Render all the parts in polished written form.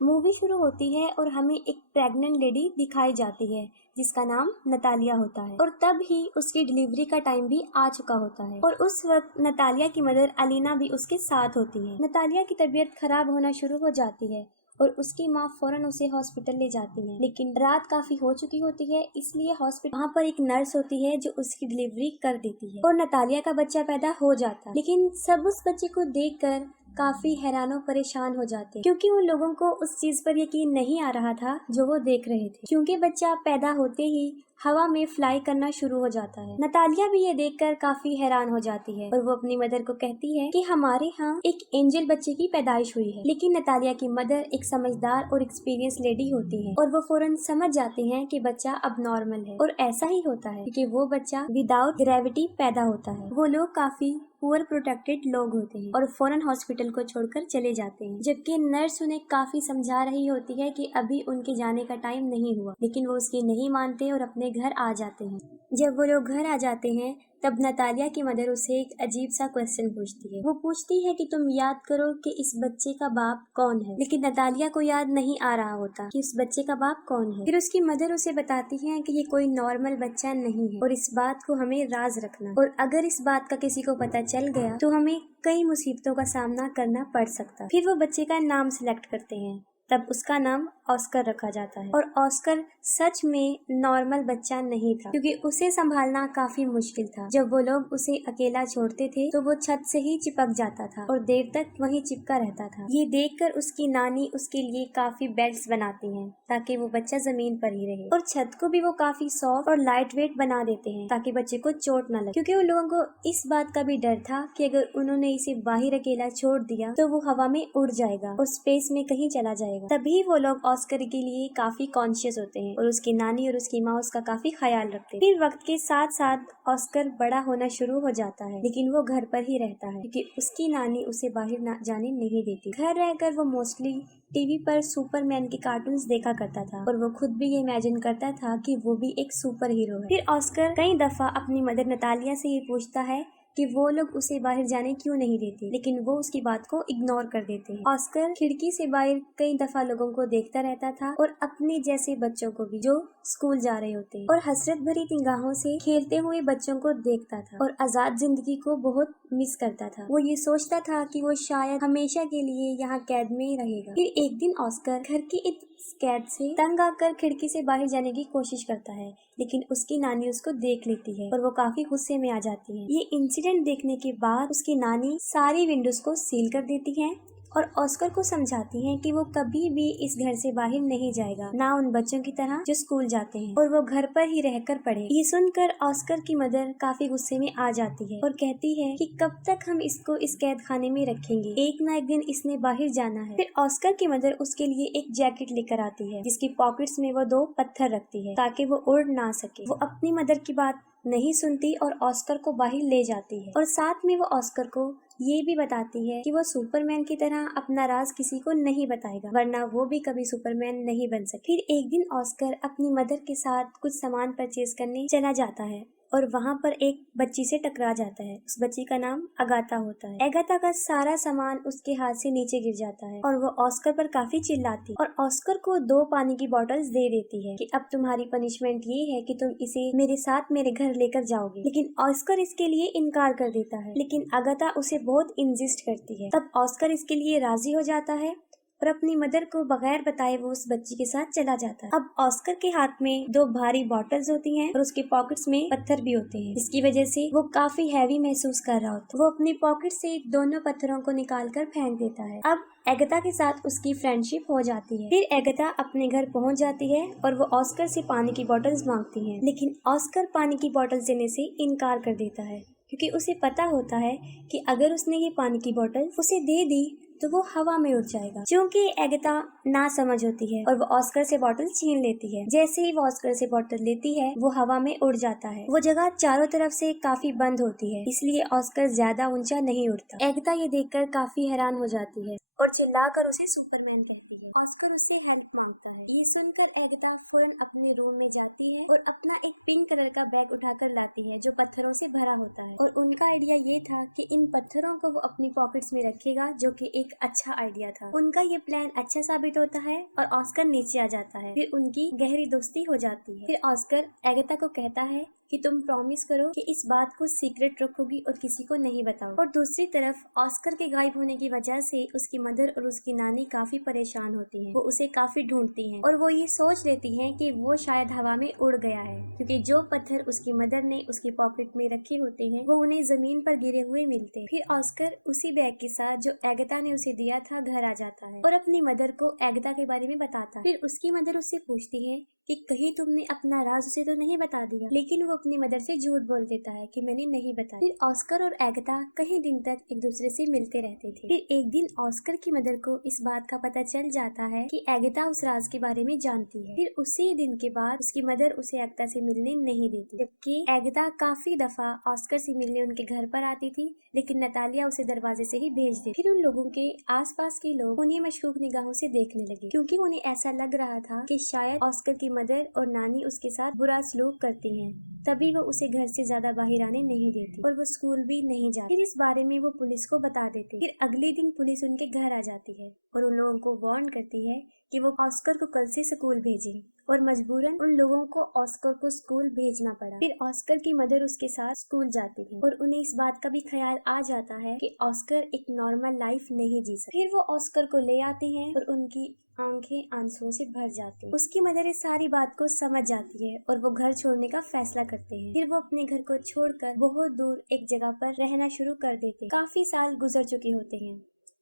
Movie शुरू होती है और हमें एक प्रेग्नेंट लेडी दिखाई जाती है जिसका नाम नतालिया होता है और तब ही उसकी डिलीवरी का टाइम भी आ चुका होता है और उस वक्त नतालिया की मदर अलीना भी उसके साथ होती है। नतालिया की तबीयत खराब होना शुरू हो जाती है और उसकी माँ फौरन उसे हॉस्पिटल ले जाती है, लेकिन रात काफी हो चुकी होती है, इसलिए हॉस्पिटल वहाँ पर एक नर्स होती है जो उसकी डिलीवरी कर देती है और नतालिया का बच्चा पैदा हो जाता है। लेकिन सब उस बच्चे को देखकर काफी हैरान परेशान हो जाते क्योंकि उन लोगों को उस चीज पर यकीन नहीं आ रहा था जो वो देख रहे थे, क्योंकि बच्चा पैदा होते ही हवा में फ्लाई करना शुरू हो जाता है। नतालिया भी ये देखकर काफी हैरान हो जाती है और वो अपनी मदर को कहती है कि हमारे यहाँ एक एंजल बच्चे की पैदाइश हुई है। लेकिन नतालिया की मदर एक समझदार और एक्सपीरियंस लेडी होती है और वो फौरन समझ जाते हैं कि बच्चा अब नॉर्मल है और ऐसा ही होता है क्योंकि वो बच्चा विदाउट ग्रेविटी पैदा होता है। वो लोग काफी पुअर प्रोटेक्टेड लोग होते हैं और फौरन हॉस्पिटल को छोड़कर चले जाते हैं, जबकि नर्स उन्हें काफी समझा रही होती है कि अभी उनके जाने का टाइम नहीं हुआ, लेकिन वो उसकी नहीं मानते और अपने घर आ जाते हैं। जब वो लोग घर आ जाते हैं तब नतालिया की मदर उसे एक अजीब सा क्वेश्चन पूछती है। वो पूछती है कि तुम याद करो कि इस बच्चे का बाप कौन है, लेकिन नतालिया को याद नहीं आ रहा होता कि उस बच्चे का बाप कौन है। फिर उसकी मदर उसे बताती है कि ये कोई नॉर्मल बच्चा नहीं है और इस बात को हमें राज रखना, और अगर इस बात का किसी को पता चल गया तो हमें कई मुसीबतों का सामना करना पड़ सकता। फिर वो बच्चे का नाम सिलेक्ट करते हैं, तब उसका नाम ऑस्कर रखा जाता है और ऑस्कर सच में नॉर्मल बच्चा नहीं था क्योंकि उसे संभालना काफी मुश्किल था। जब वो लोग उसे अकेला छोड़ते थे तो वो छत से ही चिपक जाता था और देर तक वहीं चिपका रहता था। ये देखकर उसकी नानी उसके लिए काफी बेड्स बनाती हैं ताकि वो बच्चा जमीन पर ही रहे, और छत को भी वो काफी सॉफ्ट और लाइट वेट बना देते हैं ताकि बच्चे को चोट न लगे, क्योंकि उन लोगों को इस बात का भी डर था कि अगर उन्होंने इसे बाहर अकेला छोड़ दिया तो वो हवा में उड़ जाएगा और स्पेस में कहीं चला जाएगा। तभी वो लोग ऑस्कर के लिए काफी कॉन्शियस होते हैं और उसकी नानी और उसकी माँ उसका काफी ख्याल रखते हैं। फिर वक्त के साथ साथ ऑस्कर बड़ा होना शुरू हो जाता है, लेकिन वो घर पर ही रहता है क्योंकि उसकी नानी उसे बाहर जाने नहीं देती। घर रहकर वो मोस्टली टीवी पर सुपरमैन के कार्टून्स देखा करता था और वो खुद भी ये इमेजिन करता था कि वो भी एक सुपर हीरो है। फिर ऑस्कर कई दफा अपनी मदर नतालिया से ये पूछता है कि वो लोग उसे बाहर जाने क्यों नहीं देते, लेकिन वो उसकी बात को इग्नोर कर देते हैं। ऑस्कर खिड़की से बाहर कई दफा लोगों को देखता रहता था और अपने जैसे बच्चों को भी जो स्कूल जा रहे होते हैं, और हसरत भरी निगाहों से खेलते हुए बच्चों को देखता था और आजाद जिंदगी को बहुत मिस करता था। वो ये सोचता था कि वो शायद हमेशा के लिए यहाँ कैद में ही रहेगा। फिर एक दिन ऑस्कर घर की इस कैद से तंग आकर खिड़की से बाहर जाने की कोशिश करता है, लेकिन उसकी नानी उसको देख लेती है और वो काफी गुस्से में आ जाती है। ये इंसिडेंट देखने के बाद उसकी नानी सारी विंडोज को सील कर देती है और ऑस्कर को समझाती हैं कि वो कभी भी इस घर से बाहर नहीं जाएगा, ना उन बच्चों की तरह जो स्कूल जाते हैं, और वो घर पर ही रहकर पढ़े। ये सुनकर ऑस्कर की मदर काफी गुस्से में आ जाती है और कहती है कि कब तक हम इसको इस कैद खाने में रखेंगे, एक ना एक दिन इसने बाहर जाना है। फिर ऑस्कर की मदर उसके लिए एक जैकेट लेकर आती है जिसकी पॉकेट्स में वो 2 पत्थर रखती है ताकि वो उड़ ना सके। वो अपनी मदर की बात नहीं सुनती और ऑस्कर को बाहर ले जाती है और साथ में वो ऑस्कर को ये भी बताती है कि वो सुपरमैन की तरह अपना राज किसी को नहीं बताएगा, वरना वो भी कभी सुपरमैन नहीं बन सके। फिर एक दिन ऑस्कर अपनी मदर के साथ कुछ सामान परचेज करने चला जाता है और वहाँ पर एक बच्ची से टकरा जाता है। उस बच्ची का नाम अगाथा होता है। अगाथा का सारा सामान उसके हाथ से नीचे गिर जाता है और वो ऑस्कर पर काफी चिल्लाती और ऑस्कर को 2 पानी की बोतल्स दे देती है कि अब तुम्हारी पनिशमेंट ये है कि तुम इसे मेरे साथ मेरे घर लेकर जाओगे। लेकिन ऑस्कर इसके लिए इनकार कर देता है, लेकिन अगाथा उसे बहुत इंसिस्ट करती है। तब ऑस्कर इसके लिए राजी हो जाता है और अपनी मदर को बगैर बताए वो उस बच्ची के साथ चला जाता है। अब ऑस्कर के हाथ में 2 भारी बॉटल्स होती हैं और उसके पॉकेट्स में पत्थर भी होते हैं, जिसकी वजह से वो काफी हैवी महसूस कर रहा होता है। वो अपनी पॉकेट से दोनों पत्थरों को निकाल कर फेंक देता है। अब एगाथा के साथ उसकी फ्रेंडशिप हो जाती है। फिर एगाथा अपने घर पहुंच जाती है और वो ऑस्कर से पानी की बॉटल्स मांगती है, लेकिन ऑस्कर पानी की बॉटल्स देने से इनकार कर देता है क्योंकि उसे पता होता है कि अगर उसने ये पानी की बोतल उसे दे दी तो वो हवा में उड़ जाएगा। क्योंकि एगाथा ना समझ होती है और वो ऑस्कर से बोतल छीन लेती है। जैसे ही वो ऑस्कर से बोतल लेती है वो हवा में उड़ जाता है। वो जगह चारों तरफ से काफी बंद होती है, इसलिए ऑस्कर ज्यादा ऊंचा नहीं उड़ता। एगाथा ये देखकर काफी हैरान हो जाती है और चिल्लाकर उसे सुपरमैन कहती है। ऑस्कर उससे हेल्प मांगता है। ये सुनकर एगाथा फौरन अपने रूम में जाती है और अपना एक पिंक कलर का बैग उठाकर लाती है जो पत्थरों से भरा होता है। और उनका आइडिया ये था कि इन पत्थरों को वो अपनी पॉकेट्स में रखेगा, जो कि एक अच्छा आइडिया था। उनका ये प्लान अच्छा साबित होता है और ऑस्कर नीचे आ जाता है। फिर उनकी गहरी दोस्ती हो जाती है। फिर ऑस्कर एगाथा को कहता है कि तुम प्रॉमिस करो कि इस बात को सीक्रेट रखोगी और किसी को नहीं बताओ। और दूसरी तरफ ऑस्कर के गायब होने की वजह से उसकी मदर और उसकी नानी काफी परेशान होती हैं। वो उसे काफी ढूंढती हैं और वो ये सोच लेती हैं कि वो शायद हवा में उड़ गया है, क्योंकि जो पत्थर उसकी मदर ने उसकी पॉकेट में रखे होते हैं वो उन्हें जमीन पर गिरे हुए मिलते हैं। फिर ऑस्कर उसी बैग के साथ जो एगाथा ने उसे दिया था घर आ जाता है और अपनी मदर को एगाथा के बारे में बताता है। फिर उसकी मदर उससे पूछती है कि कहीं तुमने अपना राज उसे तो नहीं बता दिया, लेकिन वो अपनी मदर से झूठ बोल देता है कि मैंने नहीं बताया। फिर ऑस्कर और एगाथा कई दिन तक एक दूसरे से मिलते रहते थे। फिर एक दिन ऑस्कर की मदर को इस बात का पता चल जाता है कि एगाथा उस राज के बारे में जानती है। फिर उसी दिन के बाद उसकी मदर उसे एगाथा से मिलने नहीं देती, जबकि एगाथा काफी दफा ऑस्कर से मिलने उनके घर पर आती थी, लेकिन नतालिया उसे दरवाजे से ही भेज देती। फिर उन लोगों के आसपास के लोग उन्हें मशकूक निगाहों से देखने लगे, क्योंकि उन्हें ऐसा लग रहा था कि शायद ऑस्कर की मदर और नानी उसके साथ बुरा सलूक करती हैं, तभी वो उसे घर से ज्यादा बाहर आने नहीं देती और वो स्कूल भी नहीं जाती। फिर इस बारे में वो पुलिस को बता देती। फिर अगले दिन पुलिस उनके घर आ जाती है और उन लोगों को वार्न करती है कि वो ऑस्कर को कल से स्कूल भेजें, और मजबूरन उन लोगों को ऑस्कर को स्कूल भेजना पड़ा। फिर ऑस्कर की मदर उसके साथ स्कूल जाती है और उन्हें इस बात का भी ख्याल आ जाता है कि ऑस्कर एक नॉर्मल लाइफ नहीं जी सकता। फिर वो ऑस्कर को ले आते हैं और उनकी आंखें आंसुओं से भर जाती हैं। उसकी मदर इस सारी बात को समझ जाती है और वो घर छोड़ने का फैसला करते हैं। फिर वो अपने घर को छोड़कर बहुत दूर एक जगह पर रहना शुरू कर देते हैं। काफी साल गुजर चुके होते हैं।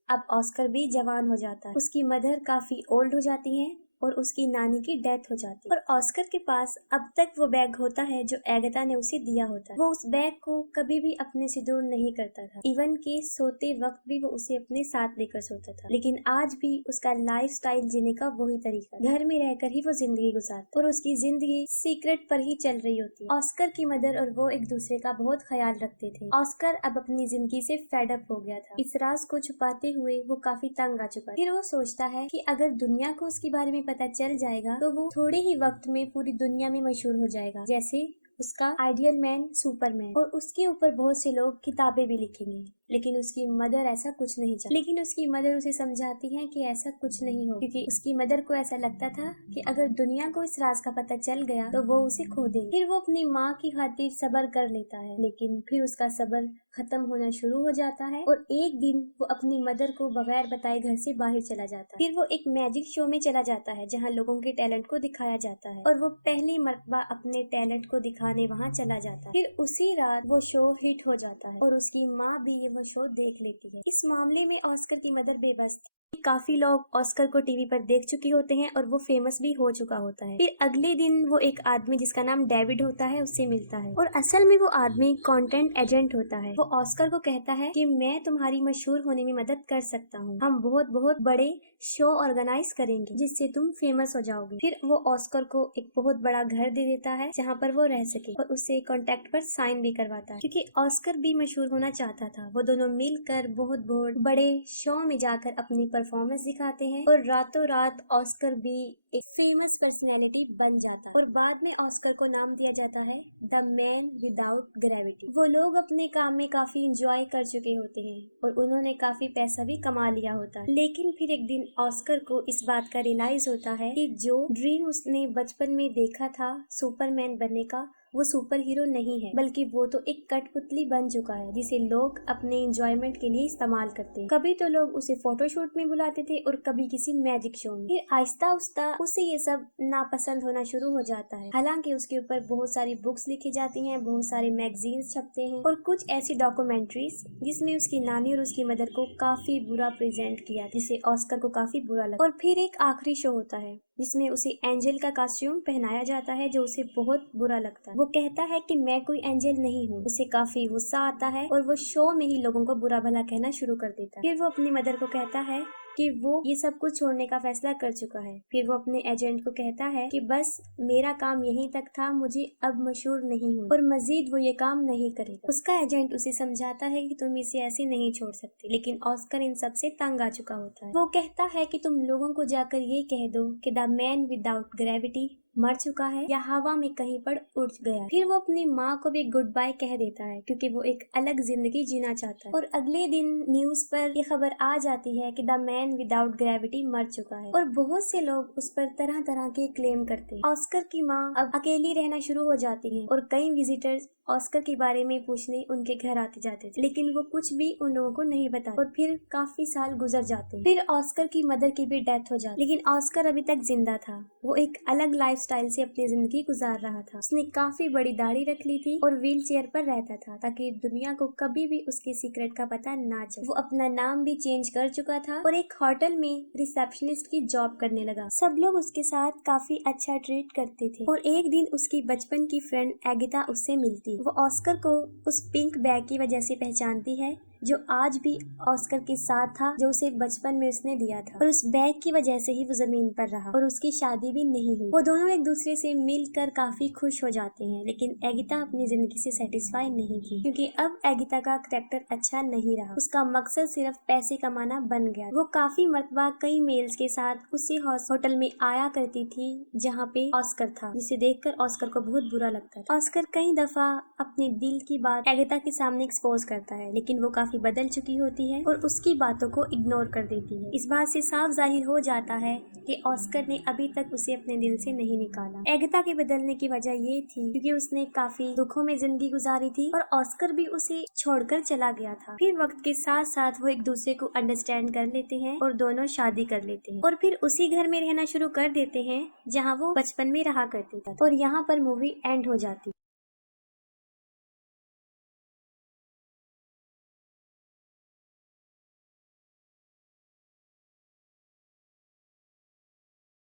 अब ऑस्कर भी जवान हो जाता है, उसकी मदर काफी ओल्ड हो जाती है और उसकी नानी की डेथ हो जाती है। और ऑस्कर के पास अब तक वो बैग होता है जो एगाथा ने उसे दिया होता है। वो उस बैग को कभी भी अपने से दूर नहीं करता था, इवन कि सोते वक्त भी वो उसे अपने साथ लेकर सोता था। लेकिन आज भी उसका लाइफस्टाइल जीने का वही तरीका, घर में रहकर ही वो जिंदगी गुजारता और उसकी जिंदगी सीक्रेट पर ही चल रही होती है। ऑस्कर की मदर और वो एक दूसरे का बहुत ख्याल रखते थे। ऑस्कर अब अपनी जिंदगी से फेड अप हो गया था। इस राज को छुपाते हुए वो काफी तंग आ चुका है। फिर वो सोचता है कि अगर दुनिया को उसके बारे में पता चल जाएगा तो वो थोड़े ही वक्त में पूरी दुनिया में मशहूर हो जाएगा, जैसे उसका आइडियल मैन सुपरमैन, और उसके ऊपर बहुत से लोग किताबें भी लिखेंगे। लेकिन उसकी मदर ऐसा कुछ नहीं चाहती। लेकिन उसकी मदर उसे समझाती है कि ऐसा कुछ नहीं हो, क्योंकि उसकी मदर को ऐसा लगता था कि अगर दुनिया को इस राज का पता चल गया तो वो उसे खो देगी। फिर वो अपनी माँ की खातिर सब्र कर लेता है, लेकिन फिर उसका सब्र खत्म होना शुरू हो जाता है और एक दिन वो अपनी मदर को बगैर बताए घर से बाहर चला जाता है। फिर वो एक मैजिक शो में चला जाता है जहाँ लोगों के टैलेंट को दिखाया जाता है और वो पहली मर्तबा अपने टैलेंट को दिखाने वहाँ चला जाता है। फिर उसी रात वो शो हिट हो जाता है और उसकी माँ भी ये वो शो देख लेती है। इस मामले में ऑस्कर की मदर बेबस थी। काफी लोग ऑस्कर को टीवी पर देख चुके होते हैं और वो फेमस भी हो चुका होता है। फिर अगले दिन वो एक आदमी जिसका नाम डेविड होता है उससे मिलता है और असल में वो आदमी कंटेंट एजेंट होता है। वो ऑस्कर को कहता है कि मैं तुम्हारी मशहूर होने में मदद कर सकता हूँ, हम बहुत बहुत बड़े शो ऑर्गेनाइज करेंगे जिससे तुम फेमस हो जाओगे। फिर वो ऑस्कर को एक बहुत बड़ा घर दे देता है जहाँ पर वो रह सके और उससे कॉन्ट्रैक्ट पर साइन भी करवाता है, क्योंकि ऑस्कर भी मशहूर होना चाहता था। वो दोनों मिलकर बहुत बहुत बड़े शो में जाकर अपनी परफॉर्मेंस दिखाते हैं और रातों रात ऑस्कर भी एक फेमस पर्सनैलिटी बन जाता है और बाद में ऑस्कर को नाम दिया जाता है द मैन विदाउट ग्रेविटी। वो लोग अपने काम में काफी इंजॉय कर चुके होते हैं और उन्होंने काफी पैसा भी कमा लिया होता है। लेकिन फिर एक दिन ऑस्कर को इस बात का रियलाइज होता है कि जो ड्रीम उसने बचपन में देखा था सुपरमैन बनने का, वो सुपर हीरो नहीं है, बल्कि वो तो एक कठपुतली बन चुका है जिसे लोग अपने एंजॉयमेंट के लिए इस्तेमाल करते हैं। कभी तो लोग उसे फोटोशूट में बुलाते थे और कभी किसी मैजिक शो में। फिर आहिस्ता आहिस्ता उसे ये सब नापसंद होना शुरू हो जाता है। हालांकि उसके ऊपर बहुत सारी बुक्स लिखी जाती हैं, बहुत सारे मैगजीन्स छपते हैं और कुछ ऐसी डॉक्यूमेंट्रीज जिसमें उसकी नानी और उसकी मदर को काफी बुरा प्रेजेंट किया, जिसे ऑस्कर को काफी बुरा लगा। और फिर एक आखिरी शो होता है जिसमें उसे एंजल का कॉस्ट्यूम पहनाया जाता है जो उसे बहुत बुरा लगता है। वो कहता है कि मैं कोई एंजल नहीं हूँ। उसे काफी गुस्सा आता है और वो शो में ही लोगों को बुरा भला कहना शुरू कर देता है। फिर वो अपनी मदर को कहता है कि वो ये सब कुछ छोड़ने का फैसला कर चुका है। फिर वो अपने एजेंट को कहता है कि बस मेरा काम यहीं तक था, मुझे अब मशहूर नहीं हूँ और मजीद वो ये काम नहीं करेगा। उसका एजेंट उसे समझाता है कि तुम इसे ऐसे नहीं छोड़ सकते, लेकिन ऑस्कर इन सब से तंग आ चुका होता है। वो कहता है कि तुम लोगों को जाकर ये कह दो कि द मैन विदाउट ग्रेविटी मर चुका है या हवा में कहीं पर उड़ गया। फिर वो अपनी माँ को भी गुड बाय कह देता है क्योंकि वो एक अलग जिंदगी जीना चाहता है। और अगले दिन न्यूज पर ये खबर आ जाती है कि द मैन विदाउट ग्रेविटी मर चुका है और बहुत से लोग उस पर तरह तरह के क्लेम करते हैं। ऑस्कर की माँ अब अकेली रहना शुरू हो जाती है और कई विजिटर्स ऑस्कर के बारे में पूछने उनके घर आते जाते थे, लेकिन वो कुछ भी उन लोगों को नहीं बताते और फिर काफी साल गुजर जाते हैं। फिर ऑस्कर की मदर की भी डेथ हो जाती, लेकिन ऑस्कर अभी तक जिंदा था। वो एक अलग लाइफस्टाइल से अपनी जिंदगी गुजार रहा था। उसने काफी बड़ी दाढ़ी रख ली थी और व्हील चेयर पर रहता था ताकि दुनिया को कभी भी उसके सीक्रेट का पता ना चले। वो अपना नाम भी चेंज कर चुका था और एक होटल में रिसेप्शनिस्ट की जॉब करने लगा। सब लोग उसके साथ काफी अच्छा ट्रीट करते थे और एक दिन उसकी बचपन की फ्रेंड एगिता उससे मिलती। वो ऑस्कर को उस पिंक बैग की वजह से पहचानती है जो आज भी ऑस्कर के साथ था, जो उसे बचपन में उसने दिया था और उस बैग की वजह से ही वो जमीन पर रहा और उसकी शादी भी नहीं हुई। वो दोनों एक दूसरे से मिलकर काफी खुश हो जाते हैं, लेकिन एगिता अपनी जिंदगी से सेटिस्फाई नहीं थी क्योंकि अब एगिता का करैक्टर अच्छा नहीं रहा। उसका मकसद सिर्फ पैसे कमाना बन गया। वो काफी मरतबा कई मेल्स के साथ उसी होटल में आया करती थी जहाँ पे ऑस्कर था, जिसे देखकर ऑस्कर को बहुत बुरा लगता था। ऑस्कर कई दफा अपने दिल की बात एगिता के सामने एक्सपोज करता है, लेकिन वो काफी बदल चुकी होती है और उसकी बातों को इग्नोर कर देती है। इस बात से साफ जाहिर हो जाता है कि ऑस्कर ने अभी तक उसे अपने दिल से नहीं निकाला। एगिता के बदलने की वजह ये थी क्योंकि उसने काफी दुखों में जिंदगी गुजारी थी और ऑस्कर भी उसे छोड़कर चला गया था। फिर वक्त के साथ साथ वो एक दूसरे को अंडरस्टैंड कर लेते हैं और दोनों शादी कर लेते हैं और फिर उसी घर में रहना शुरू कर देते हैं जहाँ वो बचपन में रहा करते थे और यहाँ पर मूवी एंड हो जाती।